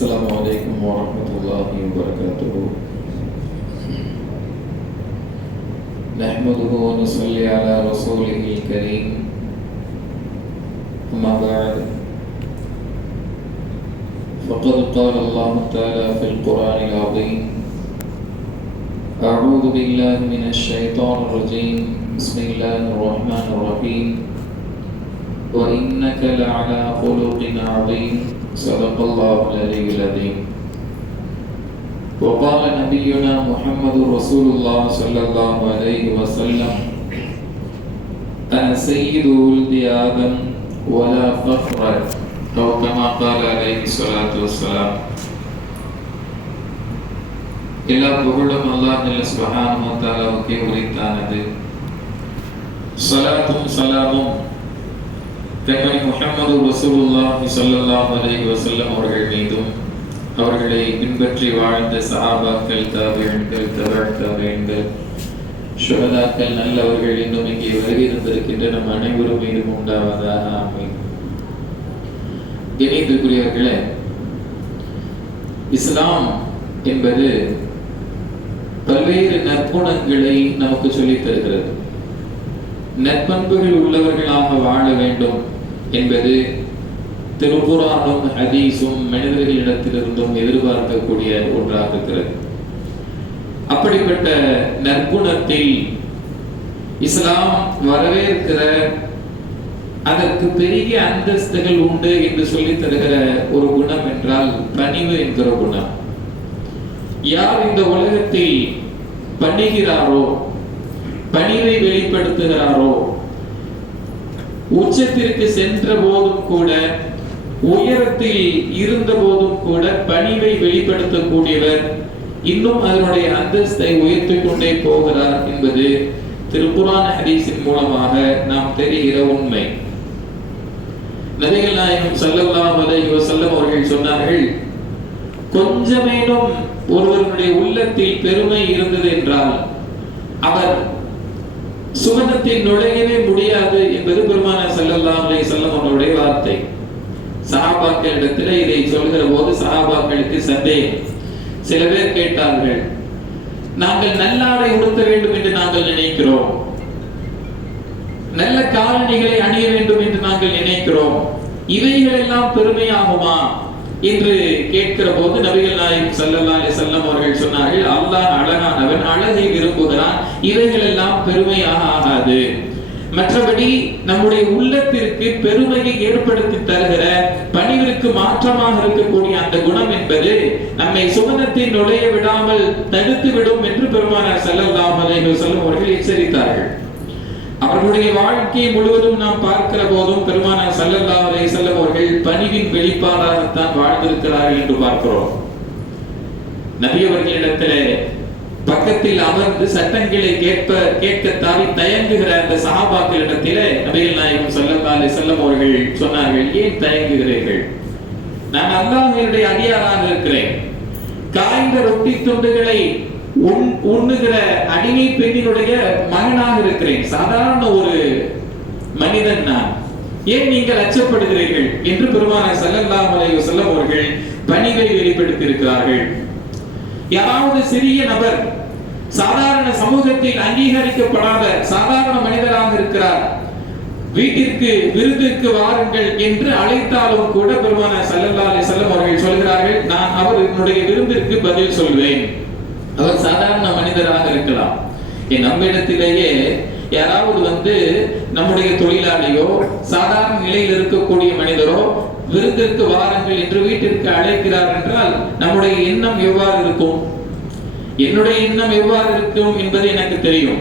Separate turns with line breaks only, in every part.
السلام عليكم ورحمة الله وبركاته. نحمده ونصلي على رسوله الكريم. أما بعد فقد قال الله تعالى في القرآن العظيم أعوذ بالله من الشيطان الرجيم. بسم الله الرحمن الرحيم. وإنك لعلى خلق عظيم. صدق الله العلي العظيم وقال نبينا محمد رسول الله صلى الله عليه وسلم أنا سيد ولد آدم ولا فخر أو كما قال عليه الصلاة والسلام எல்லா புகழும் அல்லாஹ் ஜல்ல சுப்ஹானஹு வ தஆலாவுக்கே உரித்தானது ஸலாத்தும் ஸலாமும் கண்மணி முகமது ரசூலுல்லாஹி ஸல்லல்லாஹு அலி வசல்லம் அவர்கள் மீதும் அவர்களை பின்பற்றி வாழ்ந்த சஹாபாக்கள் தாபியன்கள் தபர் தாபியன்கள் ஷுஹதாக்கள் நல்லவர்கள் இன்னும் இங்கே வருகை தந்திருக்கின்ற நம் அனைவரும் மீதும் உண்டாவதாக ஆமீன். இணையத்திற்குரியவர்களே இஸ்லாம் என்பது பல்வேறு நற்குணங்களை நமக்கு சொல்லித் தருகிறது. நற்பண்புகள் உள்ளவர்களாக வாழ வேண்டும் என்பது திருக்குறானும் ஹதீஸும் மனிதர்களிடத்திலிருந்தும் எதிர்பார்க்கக்கூடிய ஒன்றாக இருக்கிறது. அப்படிப்பட்ட நற்குணத்தில் இஸ்லாம் வரவேற்கிற அதற்கு பெரிய அந்தஸ்துகள் உண்டு என்று சொல்லி தருகிற ஒரு குணம் என்றால் பணிவு என்கிற குணம். யார் இந்த உலகத்தில் பண்ணுகிறாரோ பணிவை வெளிப்படுத்துகிறாரோ? உச்சத்திற்கு சென்ற போதும் கூட உயரத்தில் இருந்த போதும் கூட பணிவை வெளிப்படுத்தக்கூடியவர் இன்னும் அதனுடைய அந்தஸ்தை உயர்த்தி கொண்டே போகிறார் என்பது திருக்குரான் ஹதீஸின் மூலமாக நாம் தெரிகிற உண்மை. நபிகள் நாயகம் ஸல்லல்லாஹு அலைஹி வஸல்லம் அவர்கள் சொன்னார்கள் கொஞ்சமேனும் ஒருவருடைய உள்ளத்தில் பெருமை இருந்தது என்றால் அவர் சுவனத்தில் நுழையவே முடியாது என்பது பெருமான செல்லல்லாம் அலைஹி வஸல்லம் அவர்களுடைய வார்த்தை. சஹாபாக்கள் இடத்துல இதை சொல்கிற போது சஹாபாக்களுக்கு சந்தேகம். சில பேர் கேட்டார்கள் நாங்கள் நல்லாடை உடுத்த வேண்டும் என்று நாங்கள் நினைக்கிறோம். நல்ல காலணிகளை அணிய வேண்டும் என்று நாங்கள் நினைக்கிறோம். இவைகள் எல்லாம் பெருமையாகுமா? என்று கேட்கிற போது நபிகள் நாயகம் ஸல்லல்லாஹு அலைஹி வஸல்லம் அவர்கள் சொன்னார்கள் அல்லாஹ் அழகானவன் அழகை விரும்புகிறான் இவைகள் எல்லாம் பெருமையாக ஆகாது. மற்றபடி நம்முடைய உள்ளத்திற்கு பெருமையை ஏற்படுத்தி தருகிற பணிவிற்கு மாற்றமாக இருக்கக்கூடிய அந்த குணம் என்பது நம்மை சுமணத்தில் நுழைய விடாமல் தடுத்து விடும் என்று பெருமானார் ஸல்லல்லாஹு அலைஹி வஸல்லம் அவர்கள் எச்சரித்தார்கள். அவர்களுடைய வாழ்க்கை முழுவதும் நாம் பார்க்கிற போதும் பெருமானார் சல்லல்லா அலை செல்லம் அவர்கள் பணிவின் வெளிப்பாடாகத்தான் வாழ்ந்திருக்கிறார்கள் என்று பார்க்கிறோம். நபியவர்களிடத்திலே பக்கத்தில் அமர்ந்து சட்டங்களை கேட்ப கேட்கத்தாவி தயங்குகிற அந்த சஹாபாக்களிடத்திலே நபிகள் நாயகம் சல்லல்லா அலை செல்லம் அவர்கள் சொன்னார்கள் ஏன் தயங்குகிறீர்கள்? நான் அல்லாஹ்வினுடைய அடியாராக இருக்கிறேன். காய்ந்த ரொட்டி துண்டுகளை உண்ணுகிற அடிமை பெண்ணினுடைய மகனாக இருக்கிறேன். சாதாரண ஒரு மனிதன் நான். ஏன் நீங்கள் அச்சப்படுகிறீர்கள்? என்று பெருமான செல்லல்லாம் செல்லம் அவர்கள் பணிவை வெளிப்படுத்தி இருக்கிறார்கள் யாராவது சிறிய நபர் சாதாரண சமூகத்தில் அங்கீகரிக்கப்படாத சாதாரண மனிதராக இருக்கிறார். வீட்டிற்கு விருதுக்கு வாருங்கள் என்று அழைத்தாலும் கூட பெருமான ஸல்லல்லாஹு அலைஹி வஸல்லம் அவர்கள் சொல்கிறார்கள் நான் அவர்களுடைய விருந்திற்கு பதில் சொல்வேன். அவர் சாதாரண மனிதராக இருக்கலாம். என் நம்மிடத்திலேயே யாராவது வந்து நம்முடைய தொழிலாளியோ சாதாரண நிலையில் இருக்கக்கூடிய மனிதரோ விருந்திற்கு வாருங்கள் என்று வீட்டிற்கு அழைக்கிறார் என்றால் நம்முடைய எண்ணம் எவ்வாறு இருக்கும்? என்னுடைய எண்ணம் எவ்வாறு இருக்கும் என்பது எனக்கு தெரியும்.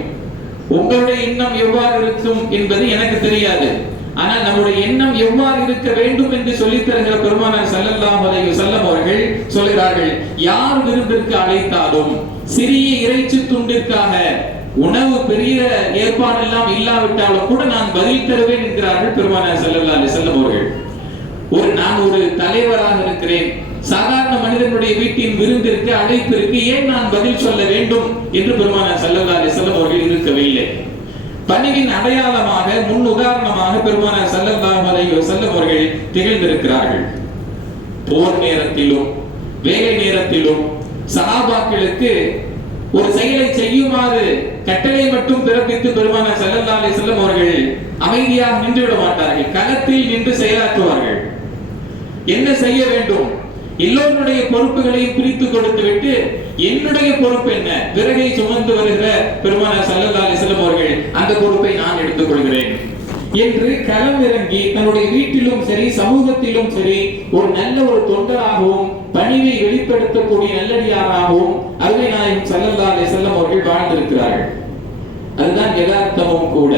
உங்களுடைய எண்ணம் எவ்வாறு இருக்கும் என்பது எனக்கு தெரியாது. ஆனால் நம்முடைய எண்ணம் எவ்வாறு இருக்க வேண்டும் என்று சொல்லித் தருகிற பெருமானார் ஸல்லல்லாஹு அலைஹி வஸல்லம் அவர்கள் சொல்கிறார்கள் யார் விருந்திற்கு அழைத்தாலும் சிறிய இறைச்சி துண்டிற்காக உணவு பெரிய ஏற்பாடு எல்லாம் இல்லாவிட்டாலும் கூட நான் பதில் தருவேன் என்கிறார்கள் பெருமானார் செல்லல்லா அலைஹி அவர்கள். ஒரு நான் ஒரு தலைவராக இருக்கிறேன். சாதாரண மனிதனுடைய வீட்டின் விருந்திற்கு அழைப்பிற்கு ஏன் நான் பதில் சொல்ல வேண்டும் என்று பெருமானார் செல்லல்லா அலைஹி அவர்கள் இருக்கவில்லை. பணிவின் அடையாளமாக முன் உதாரணமாக பெருமானார் செல்லல்லா அலைஹி வஸல்லம் அவர்கள் திகழ்ந்திருக்கிறார்கள். போர் நேரத்திலும் வேலை நேரத்திலும் சஹாபாக்களுக்கு ஒரு செயலை செய்யுமாறு கட்டளை மட்டும் பிறப்பித்து பெருமான செல்லல்லா அலி செல்லம் அவர்கள் அமைதியாக நின்று விட மாட்டார்கள். களத்தில் நின்று செயலாற்றுவார்கள். என்ன செய்ய வேண்டும்? எல்லோருடைய பொறுப்புகளையும் பிரித்து கொடுத்து விட்டு என்னுடைய பொறுப்பு என்ன? விறகை சுமந்து வருகிற பெருமான சல்லல்லா செல்லம் அவர்கள் அந்த பொறுப்பை நான் எடுத்துக் கொள்கிறேன் என்று களம் இறங்கி தன்னுடைய வீட்டிலும் சரி சமூகத்திலும் சரி ஒரு நல்ல ஒரு தொண்டராகவும் பணிவை வெளிப்படுத்தக்கூடிய நல்லடியாராகவும் அருமை நாயகம் சல்லல்லா செல்லம் அவர்கள் வாழ்ந்திருக்கிறார்கள். அதுதான் யதார்த்தமும் கூட.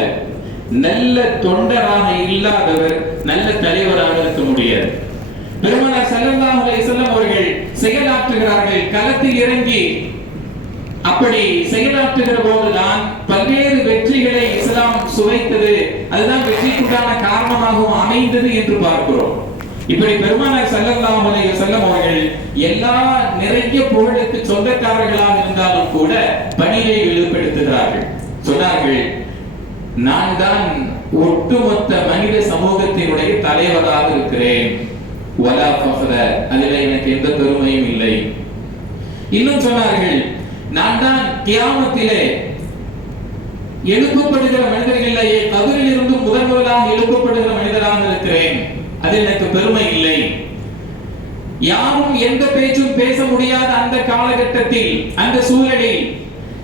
நல்ல தொண்டராக இல்லாதவர் நல்ல தலைவராக இருக்க முடியாது. பெருமனார் ஸல்லல்லாஹு அலைஹி செல்லம் அவர்கள் செயலாற்றுகிறார்கள் களத்தில் இறங்கி. அப்படி செயலாற்றுகிற போதுதான் பல்வேறு வெற்றிகளை இஸ்லாம் சுவைத்தது. அதுதான் வெற்றிக்குண்டான காரணமாகவும் அமைந்தது என்று பார்க்கிறோம். இப்படி பெருமானார் செல்லல்லாம் அலைஹி வஸல்லம் அவர்கள் எல்லா நிறைய புகழுக்கு சொந்தக்காரர்களாக இருந்தாலும் கூட பணியை வெளிப்படுத்துகிறார்கள். சொன்னார்கள் நான் தான் ஒட்டுமொத்த மனித சமூகத்தினுடைய தலைவராக இருக்கிறேன். வலா ஃபஹ்ர. அதில் எனக்கு எந்த பெருமையும் இல்லை. இன்னும் சொன்னார்கள் நான் தான் கியாமத்திலே எழுப்பப்படுகிற மனிதர்களிலேயே கதிரில் இருந்து முதன் முதலாக எழுப்பப்படுகிற மனிதராக இருக்கிறேன். அதில் எனக்கு பெருமை இல்லை. யாரும் எந்த பேச்சும் பேச முடியாத அந்த காலகட்டத்தில் அந்த சூழலில்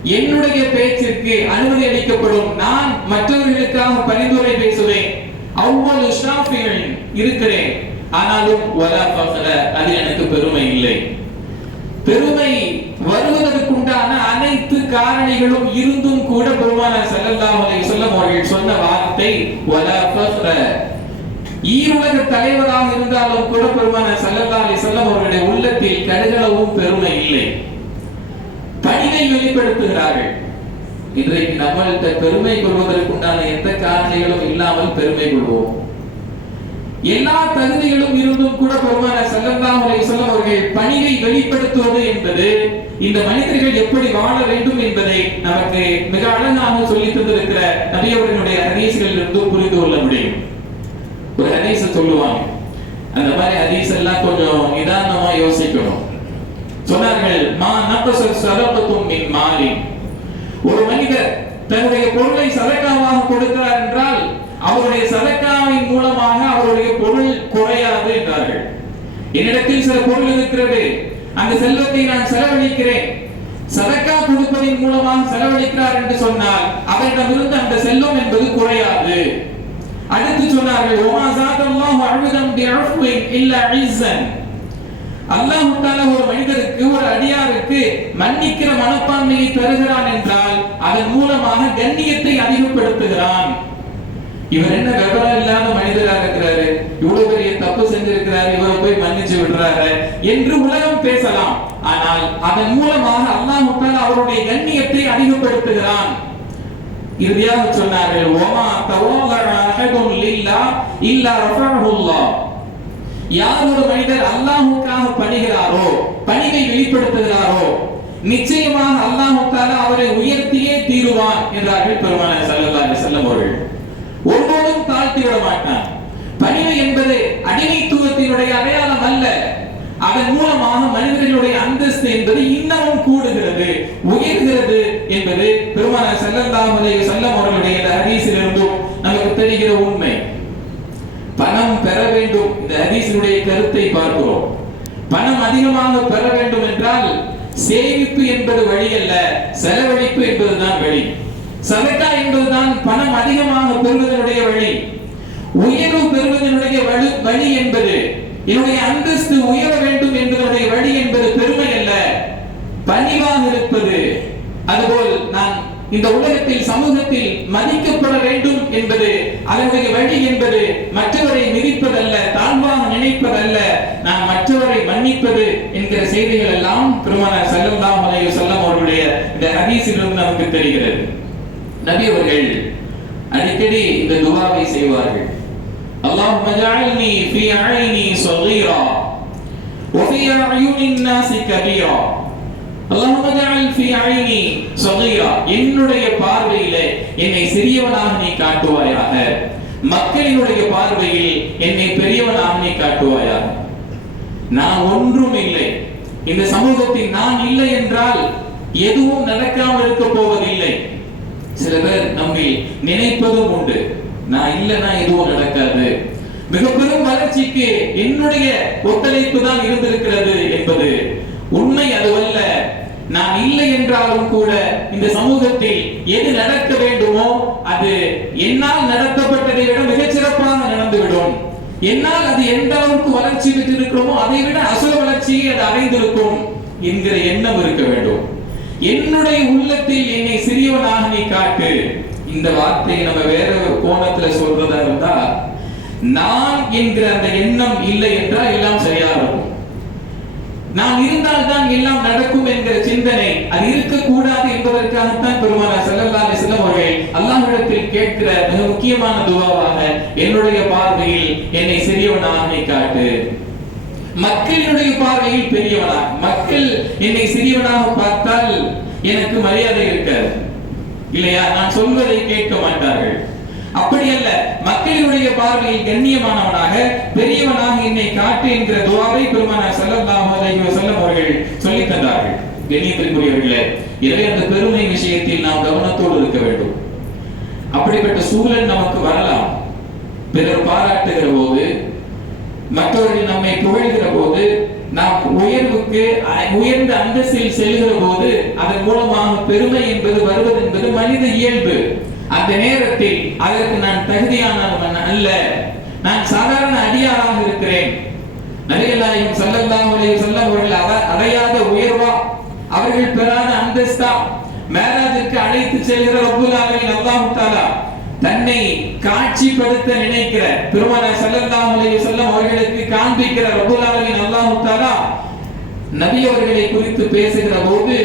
என்னுடைய பேச்சிற்கு அனுமதி அளிக்கப்படும். நான் மற்றவர்களுக்காக பரிந்துரை பேசுவேன். அவ்வளவு ஷாஃபிகள் இருக்கிறேன். ஆனாலும் அதில் எனக்கு பெருமை இல்லை. பெருமை காரணிகளும் இருந்தும் கூட பெருமானார் ஸல்லல்லாஹு அலைஹி வஸல்லம் அவர்கள் சொன்ன வார்த்தை வலா ஃபஹ்ர. ஈருலக தலைவராக இருந்தாலும் கூட பெருமானார் ஸல்லல்லாஹு அலைஹி வஸல்லம் அவர்களுடைய உள்ளத்தில் கடுகளவும் பெருமை இல்லை. பணிவை வெளிப்படுத்துகிறார்கள். இன்றைக்கு நம்மள்கிட்ட பெருமை கொள்வதற்குண்டான எந்த காரணிகளும் இல்லாமல் பெருமை கொள்வோம். எல்லா தகுதிகளும் இருந்தும் கூட பெருமான செல்லந்தாம் அலைஹி அவர்கள் பணியை வெளிப்படுத்துவது என்பது இந்த மனிதர்கள் எப்படி வாழ வேண்டும் என்பதை நமக்கு மிக அழகாக சொல்லி தந்திருக்கிற நபியவர்களுடைய ஹதீஸ்களில் இருந்து புரிந்து கொள்ள முடியும். ஒரு ஹதீஸ் சொல்லுவாங்க. அந்த மாதிரி ஹதீஸ் எல்லாம் கொஞ்சம் நிதானமா யோசிக்கணும். சொன்னார்கள் மா நபச சதபத்தும் மின் மாலின். ஒரு மனிதர் தன்னுடைய பொருளை சதக்காவாக கொடுக்கிறார் என்றால் அவருடைய சதக்காவின் மூலமாக அவருடைய பொருள் குறையாது என்றார்கள். என்னிடத்தில் சில பொருள் இருக்கிறது. அந்த செல்வத்தை நான் செலவழிக்கிறேன். சதக்கா கொடுப்பதன் மூலமாக செலவழிக்கிறார் என்று சொன்னால் அவரிடமிருந்து அந்த செல்வம் என்பது குறையாது. அடுத்து சொன்னார்கள் ஒமா சாதல்லாஹு அழுதம் இல்ல இல்லா இஸ்ஸன். அல்லாஹ் தஆலா ஒரு மனிதருக்கு ஒரு அடியாருக்கு மன்னிக்கிற மனப்பான்மையை தருகிறான் என்றால் அதன் மூலமாக கண்ணியத்தை அதிகப்படுத்துகிறான். இவர் என்ன விவரம் இல்லாத மனிதராக இருக்கிறாரு? இவ்வளவு பெரிய தப்பு செஞ்சிருக்கிறாரு? இவரை போய் மன்னிச்சு விடுறாரு என்று உலகம் பேசலாம். ஆனால் அதன் மூலமாக அல்லாஹ் தஆலா அவருடைய கண்ணியத்தை அதிகப்படுத்துகிறான். இறுதியாக சொன்னார்கள் ஓமா தவாலா இல்லா இல்லா ரஃபஅஹுல்லாஹ் யார் ஒரு மனிதர் அல்லாஹுக்காக பணிகிறாரோ பணிவை வெளிப்படுத்துகிறாரோ நிச்சயமாக அல்லாஹ் அவரை உயர்த்தியே தீருவான் என்றார்கள் பெருமானார் ஸல்லல்லாஹு அலைஹி வஸல்லம் அவர்கள். ஒருபோதும் தாழ்த்தி விட மாட்டான். பணிவு என்பது அடிமைத்துவத்தினுடைய அடையாளம் அல்ல. அதன் மூலமாக மனிதர்களுடைய அந்தஸ்து என்பது இன்னமும் கூடுகிறது உயர்கிறது என்பது பெருமானார் செல்லந்தாமலை செல்லம் அவர்களுடைய இந்த ஹதீஸிலிருந்தும் நமக்கு தெரிகிற உண்மை. பணம் பெற வேண்டும். இந்த ஹதீஸினுடைய கருத்தை பார்க்கிறோம். பணம் அதிகமாக பெற வேண்டும் என்றால் சேமிப்பு என்பது வழி அல்ல செலவழிப்பு என்பதுதான் வழி. சதக்கா என்பதுதான் பணம் அதிகமாக பெறுவதனுடைய வழி. உயர்வு பெறுவதனுடைய வழி வழி என்பது என்னுடைய அந்தஸ்து உயர வேண்டும் என்பதனுடைய வழி என்பது பெருமை அல்ல. பணிவாக இருப்பது அதுபோல் நான் இந்த உலகத்தில் சமூகத்தில் மதிக்கப்பட வேண்டும் என்பது அதனுடைய வழி என்பது மற்றவரை மிதிப்பதல்ல தாழ்வாக நினைப்பதல்ல. நான் மற்றவரை மன்னிப்பது என்கிற செய்திகள் எல்லாம் பெருமானார் செல்லம் அலைஹி செல்லம் அவர்களுடைய இந்த ஹதீஸிலிருந்து நமக்கு தெரிகிறது. நபி அவர்கள் அடிக்கடி இந்த துவாவை செய்வார்கள் اللهم اجعلني في عيني صغيرا وفي أعين الناس كبيرا اللهم اجعل في عيني صغيرا என்னுடைய பார்வையிலே என்னை சிறியவனாக நீ காட்டுவாயாக மக்களினுடைய பார்வையில் என்னை பெரியவனாக நீ காட்டுவாயாக நான் ஒன்றும் இல்லை இந்த சமூகத்தில் நான் இல்லை என்றால் எதுவும் நடக்காமல் இருக்க போவதில்லை சில பேர் நம்மை நினைப்பதும் உண்டு. நான் இல்லைன்னா எதுவும் நடக்காது. மிக பெரும் வளர்ச்சிக்கு என்னுடைய ஒத்துழைப்பு தான் இருந்திருக்கிறது என்பது உண்மை அதுவல்ல. நான் இல்லை என்றாலும் கூட இந்த சமூகத்தில் எது நடக்க வேண்டுமோ அது என்னால் நடத்தப்பட்டதை விட மிகச் சிறப்பாக நடந்துவிடும். என்னால் அது எந்த அளவுக்கு வளர்ச்சி பெற்றிருக்கிறோமோ அதை விட அசுர வளர்ச்சியை அது அடைந்திருக்கும் என்கிற எண்ணம் இருக்க வேண்டும். என்னுடைய உள்ளத்தில் என்னை சிறியவனாக நீ காட்டு. இந்த வார்த்தையை நம்ம வேற ஒரு கோணத்துல சொல்றதா இருந்தா நான் என்கிற அந்த எண்ணம் இல்லை என்றால் எல்லாம் சரியா இருக்கும் நாம் இருந்தால் தான் எல்லாம் நடக்கும் என்கிற சிந்தனை அது இருக்கக்கூடாது என்பதற்காகத்தான் பெருமானார் ஸல்லல்லாஹு அலைஹி அவர்கள் அல்லாஹிடத்தில் கேட்கிற மிக முக்கியமான துவாவாக என்னுடைய பார்வையில் என்னை சிறியவனாக காட்டு. மக்களினுடைய பார்வையில் பெரியவனா மக்கள் என்னை சிறியவனாக பார்த்தால் எனக்கு மரியாதை இருக்காது. இல்லையா? நான் சொல்வதை கேட்க மாட்டார்கள். அப்படி அல்ல மக்களினுடைய பார்வையில் கண்ணியமானவனாக பெரியவனாக என்னை காட்டு என்கிற துவாவை பெருமானார் ஸல்லல்லாஹு அலைஹி வஸல்லம் அவர்கள் சொல்லி தந்தார்கள். கண்ணியத்திற்குரியவர்களே எனவே அந்த பெருமை விஷயத்தில் நாம் கவனத்தோடு இருக்க வேண்டும். அப்படிப்பட்ட சூழல் நமக்கு வரலாம். பிறர் பாராட்டுகிற போது மற்றவர்கள் நம்மை புகழ்கிற போது நாம் உயர்வுக்கு உயர்ந்த அந்தஸ்தில் செல்கிற போது அதன் மூலமாக பெருமை என்பது வருவது என்பது மனித இயல்பு. அந்த நேரத்தில் அதற்கு நான் தகுதியானவன் அல்ல. நான் சாதாரண அடியாராக இருக்கிறேன். நபிகள் நாயகம் ஸல்லல்லாஹு அலைஹி வஸல்லம் அவர்கள் அடையாத உயர்வா? அவர்கள் பெறாத அந்தஸ்தா? மேராஜிற்கு அழைத்து செல்கிற ரப்புல் ஆலமீன் அல்லாஹ் தஆலா தன்னை காட்சிப்படுத்த நினைக்கிற திருமண செல்லந்தாம் செல்லும் அவர்களுக்கு காண்பிக்கிற ரபுலாவின் ஆலமீன் நபி அவர்களை குறித்து பேசுகிற போது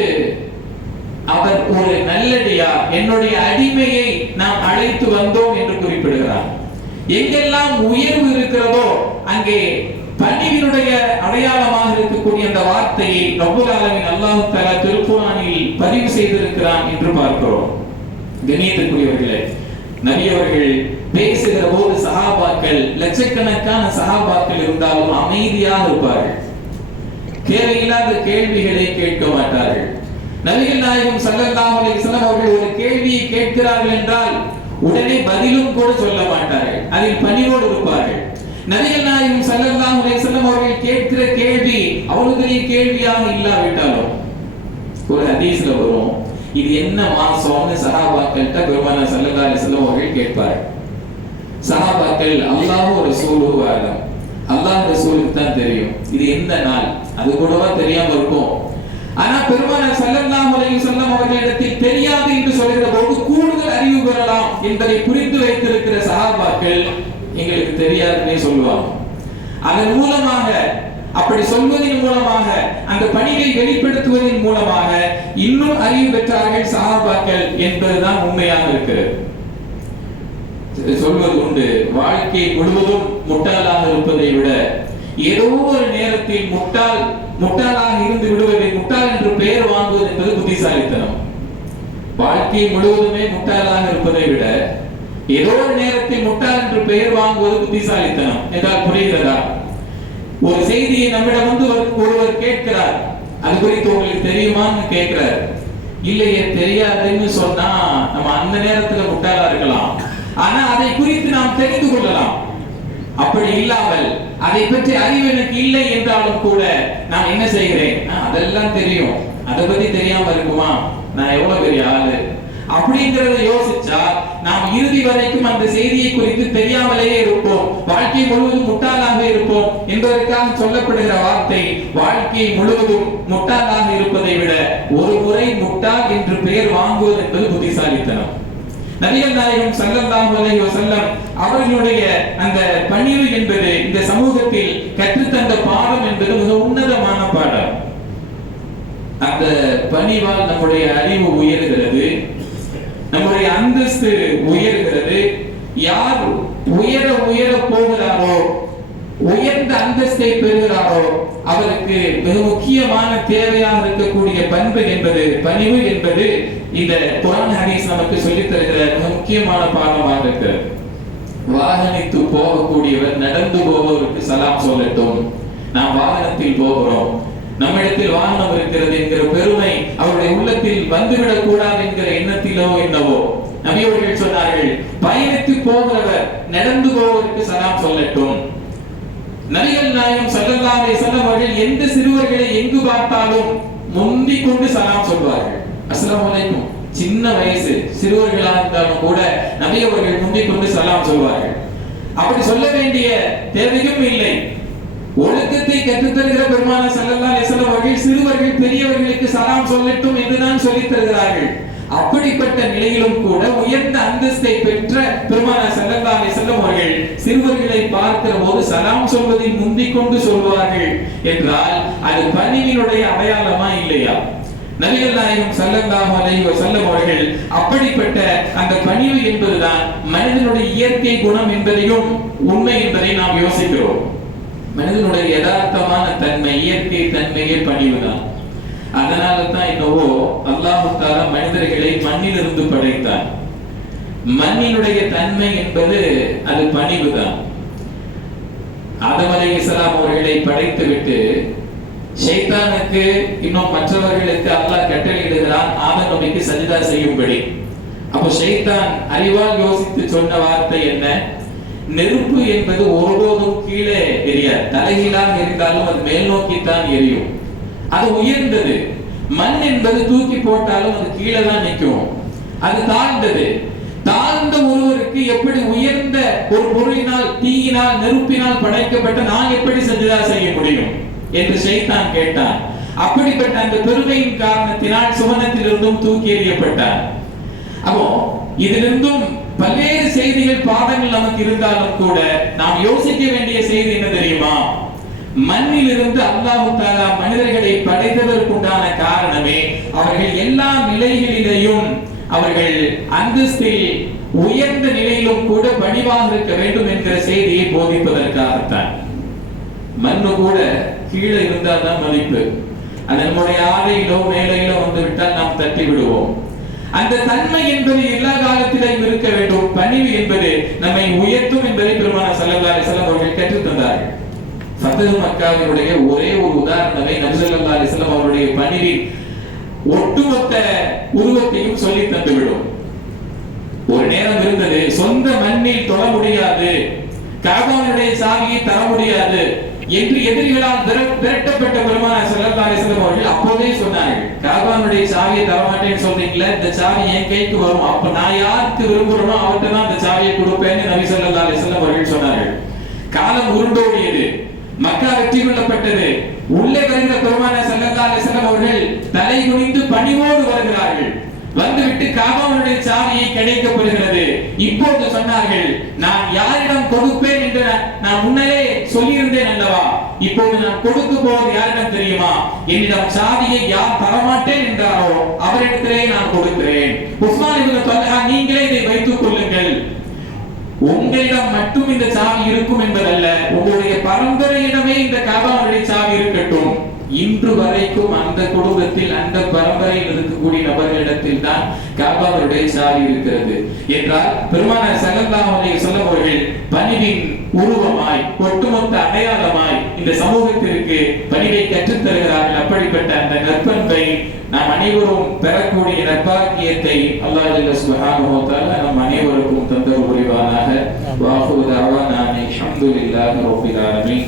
அவர் ஒரு நல்லடியார் என்னுடைய அடிமையை நாம் அழைத்து வந்தோம் என்று குறிப்பிடுகிறார். எங்கெல்லாம் உயர்வு இருக்கிறதோ அங்கே பணிவினுடைய அடையாளமாக இருக்கக்கூடிய அந்த வார்த்தையை ரபுல் ஆலமின் அல்லாஹு தலா திருக்குர்ஆனில் பதிவு செய்திருக்கிறான் என்று பார்க்கிறோம். கணியத்துக்குரியவர்களே நபி அவர்கள் பேசுகிற போது சகாபாக்கள் லட்சக்கணக்கான சகாபாக்கள் இருந்தாலும் அமைதியாக இருப்பார்கள். தேவையில்லாத கேள்விகளை கேட்க மாட்டார்கள். நபிகள் நாயகம் ஸல்லல்லாஹு அலைஹி அவர்கள் ஒரு கேள்வியை கேட்கிறார்கள் என்றால் உடனே பதிலும் கூட சொல்ல மாட்டார்கள். அதில் பணிவோடு இருப்பார்கள். நபிகள் நாயகம் ஸல்லல்லாஹு அலைஹி அவர்கள் கேட்கிற கேள்வி அவ்வளவு பெரிய கேள்வியாக இல்லாவிட்டாலும் ஒரு ஹதீஸ்ல வரும். இது என்ன மாசம்னு சஹாபாக்கள்கிட்ட பெருமான ஸல்லல்லாஹு அலைஹி வஸல்லம் அவர்கள் கேட்பார்கள் சஹாபாக்கள் அல்லாஹ் ரசூலுஹு ஆலம் அல்லாஹ் ரசூலுக்கு தான் தெரியும். இது எந்த நாள்? அது கூடவா தெரியாம இருக்கும். ஆனா பெருமானார் ஸல்லல்லாஹு அலைஹி வஸல்லம் அவர்களிடத்தில் தெரியாது என்று சொல்கிற போது கூடுதல் அறிவு பெறலாம் என்பதை புரிந்து வைத்திருக்கிற சஹாபாக்கள் எங்களுக்கு தெரியாதுன்னே சொல்லுவாங்க. அதன் மூலமாக அப்படி சொல்வதன் மூலமாக அந்த பணியை வெளிப்படுத்துவதன் மூலமாக இன்னும் அறிவு பெற்றார்கள் சகாபாக்கள் என்பதுதான் உண்மையாக இருக்கிறது. சொல்வது உண்டு. வாழ்க்கை முழுவதும் முட்டாளாக இருப்பதை விட ஏதோ ஒரு நேரத்தில் முட்டாள் முட்டாளாக இருந்து விடுவதை முட்டாள் என்று பெயர் வாங்குவது என்பது புத்திசாலித்தனம். வாழ்க்கை முழுவதுமே முட்டாளாக இருப்பதை விட ஏதோ ஒரு நேரத்தில் முட்டாள் என்று பெயர் வாங்குவது புத்திசாலித்தனம். என்றால் புரிகிறதா? ஒரு செய்தியை நம்மிடம் வந்து ஒரு- ஒருவர் கேட்கிறார். அது குறித்து உங்களுக்கு தெரியுமான்னு கேட்கிறார். இல்லையே தெரியாதுன்னு சொன்னா நம்ம அந்த நேரத்துல முட்டாளா இருக்கலாம். ஆனா அதை குறித்து நாம் தெரிந்து கொள்ளலாம். அப்படி இல்லாமல் அதை பற்றி அறிவு எனக்கு இல்லை என்றாலும் கூட நான் என்ன செய்கிறேன்? அதெல்லாம் தெரியும். அதை பத்தி தெரியாம இருக்குமா? நான் எவ்வளவு பெரிய ஆளு? அப்படிங்கறத யோசிச்சா நாம் இறுதி வரைக்கும் அந்த செய்தியை குறித்து தெரியாமலேயே இருப்போம். வாழ்க்கை முழுவதும் முட்டாளாக இருப்போம் என்பதற்காக சொல்லப்படுகிற வார்த்தை வாழ்க்கை முழுவதும் முட்டாளாக இருப்பதை விட ஒரு முறை முட்டாள் என்று பெயர் வாங்குவது என்பது புத்திசாலித்தனம். நபிகள் நாயகம் சல்லல்லாஹு அலைஹி வஸல்லம் அவர்களுடைய அந்த பணிவு என்பது இந்த சமூகத்தில் கற்றுத்தந்த பாடம் என்பது மிக உன்னதமான பாடம். அந்த பணிவால் நம்முடைய அறிவு உயர்கிறது. நம்முடைய அந்தஸ்து உயர்கிறது. யார் உயர உயர போகிறாரோ உயர்ந்த அந்தஸ்தை பெறுகிறாரோ அவருக்கு மிக முக்கியமான தேவையாக இருக்கக்கூடிய பண்பு என்பது பணிவு என்பது இந்த குரான் ஹதீஸ் நமக்கு சொல்லித் தருகிற மிக முக்கியமான பாடமாக இருக்கிறது. வாகனித்து போகக்கூடியவர் நடந்து போபவருக்கு சலாம் சொல்லட்டும். நாம் வாகனத்தில் போகிறோம். நம்மிடத்தில் வாகனம் இருக்கிறது என்கிற பெருமை அவருடைய உள்ளத்தில் வந்துவிடக் கூடாது என்கிற எண்ணத்திலோ என்னவோ? நபியவர்கள் சொன்னார்கள் பயணித்து போகிறவர் நடந்து போவதற்கு சலாம் சொல்லட்டும். நபிகள் நாயகம் ஸல்லல்லாஹு அலைஹி எந்த சிறுவர்களை எங்கு பார்த்தாலும் முந்தி கொண்டு சலாம் சொல்வார்கள். அஸ்லாம் வலைக்கும் சின்ன வயசு சிறுவர்களாக இருந்தாலும் கூட நபியவர்கள் முந்தி கொண்டு சலாம் சொல்வார்கள். அப்படி சொல்ல வேண்டிய தேவையும் இல்லை. கற்றுத்தருகிற பெருமான ஸல்லல்லாஹு அலைஹி அவர்கள் சிறுவர்கள் பெரியவர்களுக்கு சலாம் சொல்லட்டும் என்றுதான் சொல்லித் தருகிறார்கள். அப்படிப்பட்ட நிலையிலும் கூட உயர்ந்த அந்தஸ்தை பெற்ற பெருமான ஸல்லல்லாஹு அலைஹி அவர்கள் சிறுவர்களை பார்க்கிற போது சலாம் சொல்வதை முந்திக் கொண்டு சொல்வார்கள். என்றால் அது பணியினுடைய அடையாளமா இல்லையா? நபிகள் நாயகம் சல்லல்லாஹு அலைஹி வஸல்லம் அவர்கள் அப்படிப்பட்ட அந்த பணிவு என்பதுதான் மனிதனுடைய இயற்கை குணம் என்பதையும் உண்மை என்பதை நாம் யோசிக்கிறோம். மனிதனுடைய யதார்த்தமான தன்மை இயற்கை தன்மையே பணிவுதான். அதனால தான் என்னவோ அல்லாஹு தாலா மனிதர்களை மண்ணிலிருந்து படைத்தார் மண்ணினுடைய தன்மை என்பது அது பணிவுதான். ஆதம் இஸ்லாம் அவர்களை படைத்துவிட்டு ஷைத்தானுக்கு இன்னும் மற்றவர்களுக்கு அல்லாஹ் கட்டளையிடுகிறான் ஆதம் நபிக்கு சஜிதா செய்யும்படி. அப்போ ஷைத்தான் அறிவால் யோசித்து சொன்ன வார்த்தை என்ன? நெருப்பு என்பது ஒருபோதும் கீழே எரியாது தலைகீழாக இருந்தாலும் அது மேல் நோக்கித்தான் எரியும். அது உயர்ந்தது. மண் என்பது தூக்கி போட்டாலும் அது கீழே தான் நிற்கும். அது தாழ்ந்தது. தாழ்ந்த ஒருவருக்கு எப்படி உயர்ந்த ஒரு பொருளினால் தீயினால் நெருப்பினால் படைக்கப்பட்ட நான் எப்படி சஜிதா செய்ய முடியும்? என்று செய்தான் கேட்டான். அப்படிப்பட்ட அந்த பெருமையின் காரணத்தினால் சுவனத்திலிருந்தும் தூக்கி எறியப்பட்டார் அப்போ இதிலிருந்தும் பல்வேறு செய்திகள் பாடங்கள் நமக்கு இருந்தாலும் கூட நாம் யோசிக்க வேண்டிய செய்தி என்ன தெரியுமா? மண்ணிலிருந்து அல்லாஹு தாலா மனிதர்களை படைத்ததற்குண்டான காரணமே அவர்கள் எல்லா நிலைகளிலேயும் அவர்கள் அந்தஸ்தில் உயர்ந்த நிலையிலும் கூட பணிவாக இருக்க வேண்டும் என்கிற செய்தியை போதிப்பதற்காகத்தான். மண்ணு கூட கீழே இருந்தால் தான் மதிப்பு. அது நம்முடைய ஆடையிலோ மேலையிலோ வந்து விட்டால் நாம் தட்டி விடுவோம். அந்த தன்மை என்பது எல்லா காலத்திலும் இருக்க வேண்டும். பணிவு என்பது நம்மை உயர்த்தும் என்பதை பெருமான சல்லல்லாஹு அலைஹி அவர்கள் கற்றுத்தந்தார்கள் தந்தார்கள். மக்காவினுடைய ஒரே ஒரு உதாரணமே நபி ஸல்லல்லாஹு அவருடைய பணிவின் ஒட்டுமொத்த உருவத்தையும் சொல்லி தந்துவிடும். ஒரு நேரம் இருந்தது சொந்த மண்ணில் தொட முடியாது. காபானுடைய சாவியை தர முடியாது. என்று எதிரிகளால் விரட்டப்பட்ட பெருமான ஸல்லல்லாஹு அவர்கள் அப்போதே சொன்னார்கள். காபானுடைய சாவியை தரமாட்டேன்னு சொல்றீங்களே இந்த சாவி என் கைக்கு வரும். அப்ப நான் யாருக்கு விரும்புறோமோ அவர்கிட்ட தான் இந்த சாவியை கொடுப்பேன்னு நபி ஸல்லல்லாஹு அவர்கள் சொன்னார்கள். காலம் உருண்டோடியது மக்கா வெற்றி கொள்ளப்பட்டது. உள்ளே வருகிற பெருமான ஸல்லல்லாஹு அவர்கள் தலை குனிந்து பணிவோடு வருகிறார்கள். வந்துவிட்டு காபாவுடைய சாவியை கிடைக்கப்படுகிறது இப்போது சொன்னார்கள் நான் யாரிடம் கொடுப்பேன் என்று நான்- முன்னரே சொல்லியிருந்தேன் அல்லவா? இப்போது நான் கொடுக்க போவது யாரிடம் தெரியுமா? என்னிடம் சாதியை யார் தரமாட்டேன் என்றாரோ அவரிடத்திலே நான் கொடுக்கிறேன். உஸ்மான் இவங்க சொல்லா நீங்களே இதை வைத்துக் கொள்ளுங்கள். உங்களிடம் மட்டும் இந்த சாவி இருக்கும் என்பதல்ல உங்களுடைய பரம்பரையிடமே இந்த காபாவுடைய சாவி இருக்கட்டும். இன்று வரைக்கும் அந்த குடும்பத்தில் அந்த பரம்பரையில் இருக்கக்கூடிய நபர்களிடத்தில் தான் காபாவுடைய சாவி இருக்கிறது. என்றால் பெருமான வஸல்லம் அவர்கள் பணிவின் உருவமாய் ஒட்டுமொத்த அடையாளமாய் இந்த சமூகத்திற்கு பணிவை கற்றுத் தருகிறார்கள் அப்படிப்பட்ட அந்த நற்பண்பை நாம் அனைவரும் பெறக்கூடிய நற்பாக்கியத்தை அல்லாஹ் நம் அனைவருக்கும் தந்தர் புரிவானாக. வாஹு தஅவானா அல்ஹம்துலில்லாஹி ரப்பில் ஆலமீன்.